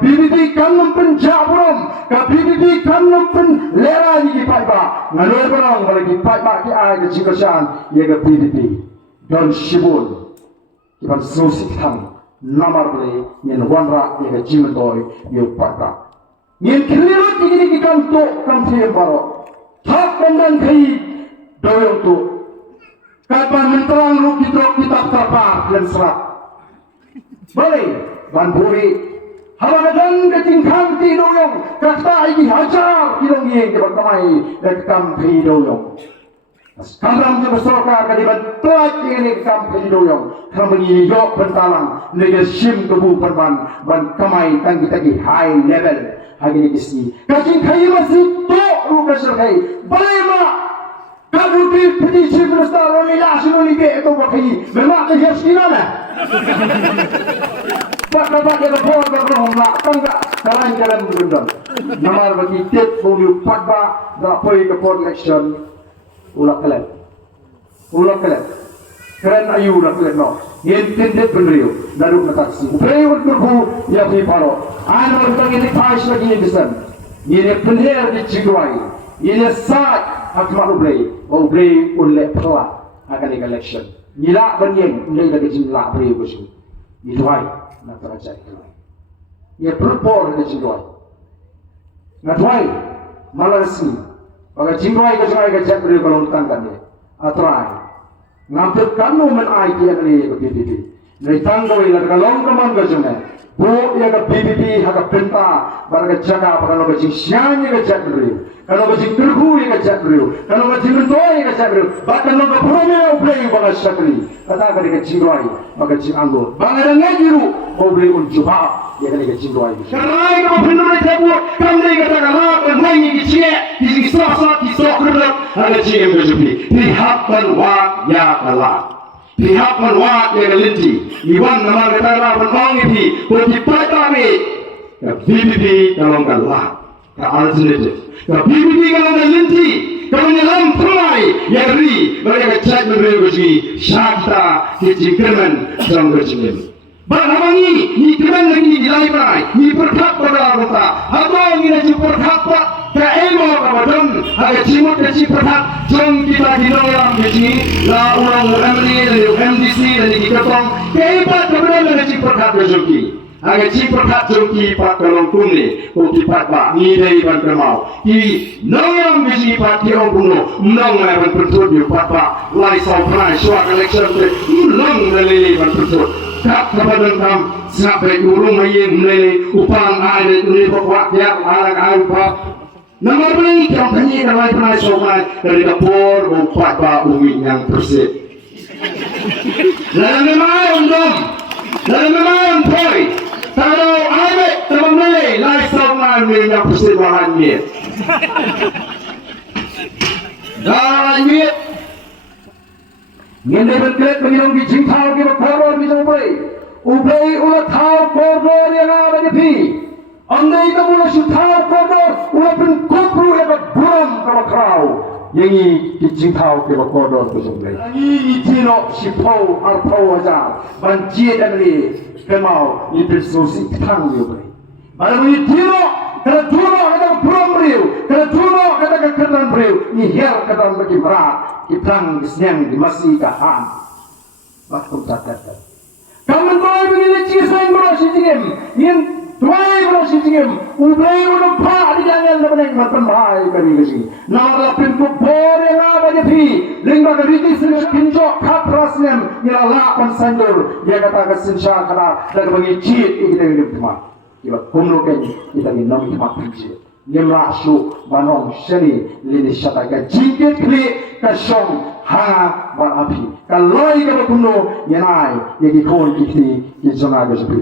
BBB kan penjaburam, ka BBB kan lera ni paiba, ngaloi barang bagi paiba ki ai ke jikasan ye ke BBB. Don shibun, kiban susi thang, namar beli yen wanra ye ke jimentoy ye paiba. Yen keliru tinggi ki kan to kan fiye baro, thak bendan kai doyong tu. Kapan menterang ru kitab terpar dan serat. Boleh banburi. Halagan ketingkang ti doyong kata ini hajar kilong yang berkamai dan kampi doyong. Sekarang je bersoka kadiban telat ini kampi doyong. Karena begini yok bentalang nega sim kebu perban ban kamai kan kita ki high level hari ini kisi. Kacing kai masih to ru keserkai. Boleh mak kamu di petisi berasal dari langsung oleh itu pakai memang kehiasan Bapak dia berbuat berbohong nak tangga jalan jalan berundang. Nama bagi tip boleh patba dah pergi ke port election ulah kelet. Keren ayu ulah kelet no. Yang tindik beriu daru mataksi. Beriu berbu ya beri paro. Anu orang ini pais lagi yang besar. Ini penher di Ciguai. Ini saat akmal beri oleh pelah akan election. Nila benyeng oleh lagi jumlah beriu bersih. Itu hai. Nak teracak itu. Ia berpor dengan jingguai. Ngatwai malas ni. Bagi jingguai kejap beri kalau tangkan dia. Atrai. Ngambil kamu menai dia ni ke BBB. Dari tanggoi lah kalau kaman kejumlah. Bu ia ke BBB hak penta. Bagi jaga kalau kejing sianya kejap beri. Kalau kejing terhu ia kejap beri. Kalau kejing mentoi ia kejap beri. Bahkan kalau berumur beri bagi sakli. Kata kali kejingguai. Bagi jing anggur. Bagi ada ngajiru. Beri unjubah. Ia kali kejingguai. Kerana kalau benar sebut. Kami katakan dan lagi kecil. Di sasa di sokrat. Ada jing berjubi. Lihatkan wak ya Allah. Lihatkan wak ya kelinci. Iwan nama katakan penong ini. Bertipai kami. BBB dalam Allah. Alternative. BBB kalau kelinci. Kalau dalam perai yang ri mereka cek berbeza syakta kejingkeran dalam berjingin. Bahawangi ni keran lagi di lain perai ni perkat pada kota atau ni lagi perkat pak ke emo kawasan agak cimut kecil perkat jom kita di dalam kecil la orang MD dan MDC dan diketong keempat kebenaran lagi perkat berjoki. Agak cipat joki pak kalau kumne, koki pak pak ni dari ban kemau. I nongam bisi pak tiang puno, nong ban pertut di pak pak. Lari sauprai suak election te, nong melili ban pertut. Kap kapan kam sampai urung aye melili upang air ni pak tiap alang air pak. Nomor beli kau tanya kalau pernah sauprai dari dapur pak pak umi yang bersih. Lalu memang poi. Kalau awet teman-teman lai sama yang persembahan ni. Dah ni. Ngende berkelet mengilong di jingkau kita koror di ubai ulat tahu koror yang ada di pi. Andai kamu nasi tahu koror ulat pun kopru yang buram kalau kau. Yang ini di jingkau kita koror tu sebenarnya. Ini tino sipau arpau aja. Banjir dan ni. Kemau ini bersusi tang juga. Malam ini tino, kalau tino kata pulang beriu, kalau tino kata kekeran beriu, ini her kata bagi berat, kitang disnyang di masih kahan. Waktu kata. Kamu tuai begini cisai berasi jengem, yang tuai berasi jengem, ublay udah pak di jangan lepas makan bahai bagi kesi. Nama pintu bor yang ada di pi, lingkar keriti sini pinjok kaprasnya, nyala pansandur, dia kata kesensyah kena dan bagi cit kita hidup cuma. Kita kumlokan kita minum cuma pinjit. Nyala su banong seni lini syatakan jingkit kli kasong ha barapi. Kalau kita kuno nyanai, jadi kau kiti, jadi jangan kesepi.